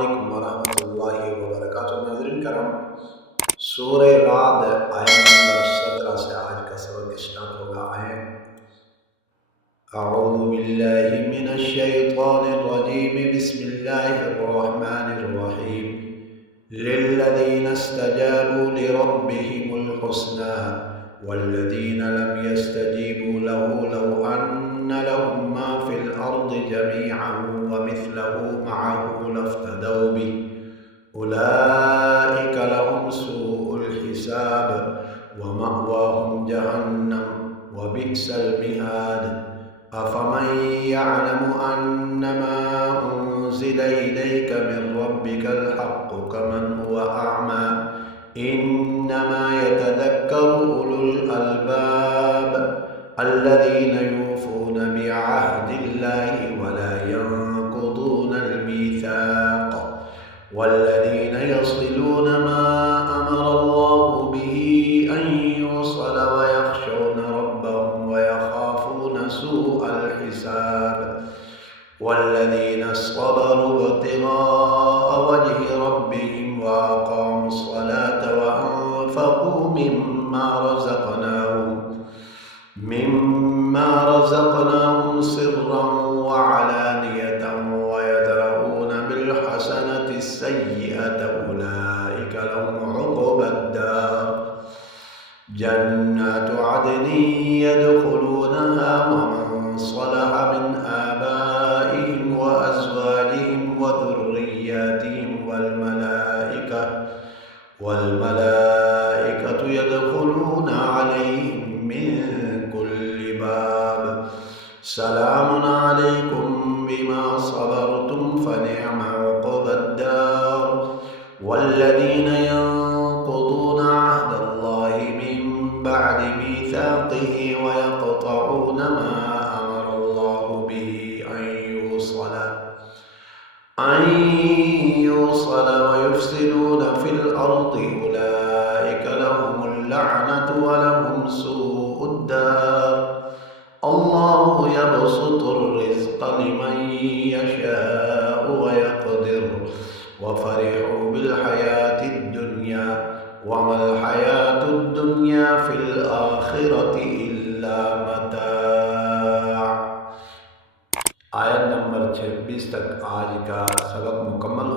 अस्सलामुअलैकुम वरहमतुल्लाहि वबरकातुहू। नाज़रीन करम, सूरह राद आयत नंबर 17 से आज का सबक स्टार्ट होगा। आए अऊज़ु बिल्लाहि मिनश शैतानिर रजीम, बिस्मिल्लाहिर रहमानिर रहीम। लिल्लज़ीना इस्तजाबू लिरब्बिहिमुल हुस्ना वल्लज़ीना लम यस्तजीबू लहू लौ अन्ना लहुम मा फिल अर्दि जमीअन व मिस्लहू मअहू लफ्तदौ बिही उलाइका लहुम सूउल हिसाब व मअवाहुम जहन्नम व बि'सल मिहाद। अफमन यअलमु अन्नमा उन्ज़िला इलैका मिन रब्बिकल हक़्क़ु कमन हुवा अअमा इन्नमा यतज़क्करु उलुल अलबाब अल्लज़ीना यूफ़ूना बिअहदिल्लाहि व ला यनक़ुदूनल मीसाक़ वल्लज़ीना यसिलूना मा अमरल्लाहु बिही अन युसल व यख़शौना रब्बहुम व यख़ाफ़ूना सूअल हिसाब वल्लज़ीना सबरू इब्तिग़ाअ वजहि रब्बिहिम व अक़ामुस्सलाता व अनफ़क़ू मिम्मा रज़क़नाहुम सिर्रन व अलानियतन व यद्रऊना बिल हसनति सय्यिअता उलाइका लहुम उक़बद्दार। जन्नातु अदनि यदख़ुलूनहा वमन सलह मिन आबाइहिम व अज़वाजिहिम व ذुर्रिय्यातिहिम वल्मलाइकतु यदख़ुलूना अलैहिम मिन कुल्लि बाब। सलामुन अलैकुम बिमा सबरतुम फनिअम उक़बद्दार। वल्लज़ीना यनक़ुदूना अहदल्लाहि मिन बअदि मीसाक़िहि व यक़तऊना मा अमरल्लाहु बिही अन युसल व युफ़्सिदूना फिल अर्दि उलाइका लहुमुल लअनतु व लहुम सूउद दार। अल्लाहु यबसुतुर रिज़्क़ लिमन यशाअु व यक़दिर व फ़रिहू बिल हयातिद दुनिया व मल हयातुद दुनिया फिल आखिरति इल्ला मताअ। आयत नंबर 26 तक आज का सबक मुकम्मल